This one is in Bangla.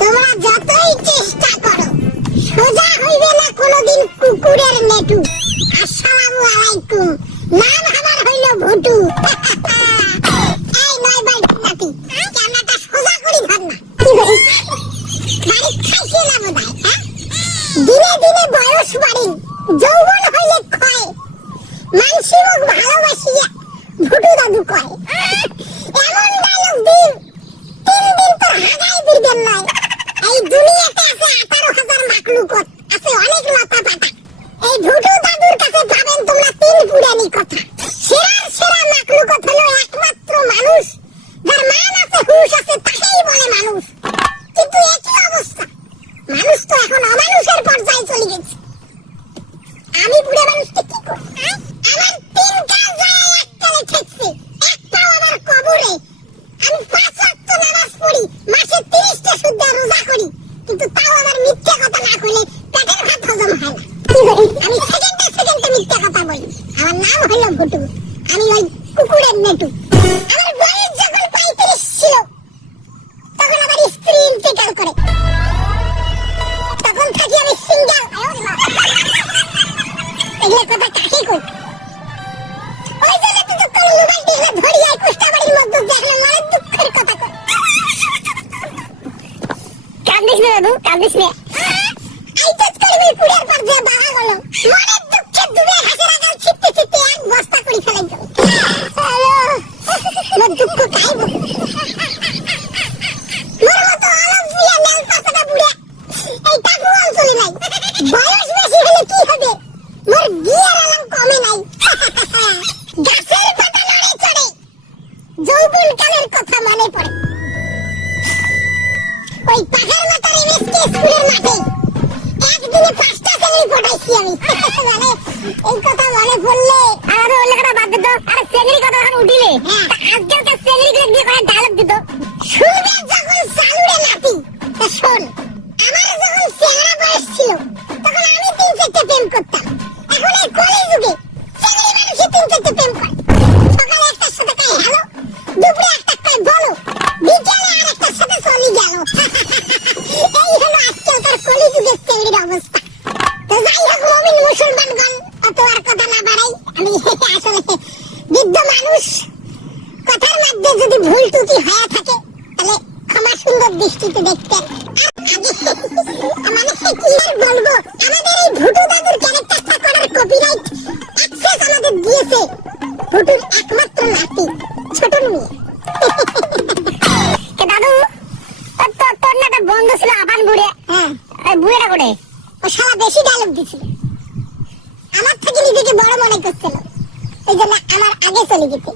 তোমরা যতই চেষ্টা করো সোজা হইবে না কোনোদিন কুকুরের নেটু। আসসালামু আলাইকুম, নাম আমার হইল ভুটু। এই নয় বাইক নাতি, ক্যামেরাটা সোজা করি ধর না। বাড়ি খাইছে না বোধহয়, হ্যাঁ? দিনে দিনে বয়স বাড়ে, যৌবন হইলে ক্ষয়, মানসি মুখ ভালোবাসিয়া ভুটু দাদু কয়। এমন ডায়লগ দিন 3 দিন তোর হাগাই দিবেন নয়। এই দুনিয়াতে আছে 18,000 মাকলুকত, আছে অনেক লতা পাতা। এই ভুটু দাদুর কাছে পাবেন তোমরা 3 পুরানি কথা। সেরার সেরা মাকলুকত হলো একমাত্র মানুষ, যার মান আছে হুঁশ আছে তাকেই বলে মানুষ। কিন্তু একই অবস্থা, মানুষ তো এখন অমানুষের পর্যায়ে চলে গেছে। আমি বুড়া মানুষটা কি করব? আমার 3 কাল যায় এক কালে ঠেকছে, এক পাও আমার কবরে। আমি 5 ওয়াক্ত নামাজ পড়ি, মাসে 30টা শুদ্ধ রোজা করি, কিন্তু তাও আমার মিথ্যা কথা না কইলে পেটের ভাত হজম হয় না। আমি সেকেন্ডে মিথ্যা কথা বলি। আমার নাম হলো ভুটু, আমি ওই কুকুরের নেটু। আমার বয়স যখন 35 ছিল তখন আমার স্ত্রী ইন্তেকাল করে। তখন থাকি আমি সিঙ্গেল। এগুলো কথা কাকে কই? ওই যে তো কোন মোবাইল দিয়ে ধরিয়া কুষ্টাবাড়ির মধ্যে দেখলে মনে দুঃখের কথা কই। কান্দিস না দাদু, কান্দিস না। আই তো করবি পুরের পর যে বাড়া গেল, মনে দুঃখে ডুবে হাসির আগাল ছিটতে ছিটতে এক বস্তা করে ফেলাই গেল। মোর দুঃখ কাইব। মোর মতো অলপ দিয়ে নেল পাতাটা বুড়ে এই টাকু অঞ্চলে নাই। বয়স বেশি হলে কি হবে? মোর বিয়ের আলাম কমে নাই। গাছের পাতা নড়ে চড়ে যৌবন কালের কথা মনে পড়ে। ওই পাখার মাথার এমএসকে স্কুলের মাঠে একদিনে 5টা ছেলে পটাইছি আমি। মানে এই কথা মনে পড়লে আর ওই লেখাটা বাদ দিত। আরে সেগরি কথা এখন উঠিলে আজকালকার সেগরিগুলো দিয়ে করে ডায়লগ দিত। শুনবে যখন চালুরে নাতি, তা শোন, আমার যখন চেহারা বয়স ছিল তখন আমি 3-4টা প্রেম করতাম। এখন এই কলিযুগে সেগরি মানুষই 3-4টা প্রেম করে। সকালে একটার সাথে কয় হ্যালো, দুপুরে একটা কয় বলো, বিকেলে আর একটার সাথে চলে গেল। এই হলো আজকালকার কলিযুগের সেগরির অবস্থা। তো যাই হোক মুমিন মুসলমানগণ, অত আর কথা না বাড়াই, আমি আসলে বৃদ্ধ মানুষ, কথার মধ্যে যদি ভুল ত্রুটি হয়ে থাকে তাহলে ক্ষমা সুন্দর দৃষ্টিতে দেখতেন। মানে কি আর বলবো, আমাদের এই ভুটু দাদুর ক্যারেক্টারটা করার কপিরাইট অ্যাক্সেস আমাদের দিয়েছে ভুটুর একমাত্র নাতি ছোট মেয়ে। দাদু তোর নাটা বন্ধ ছিল আবান বুড়ে। হ্যাঁ, ওই বুড়েটা করে ও শালা বেশি ডায়লগ দিছিল, আমার থেকে নিজেকে বড় মনে করছিল, এই জন্য আমার আগে চলে গেছে।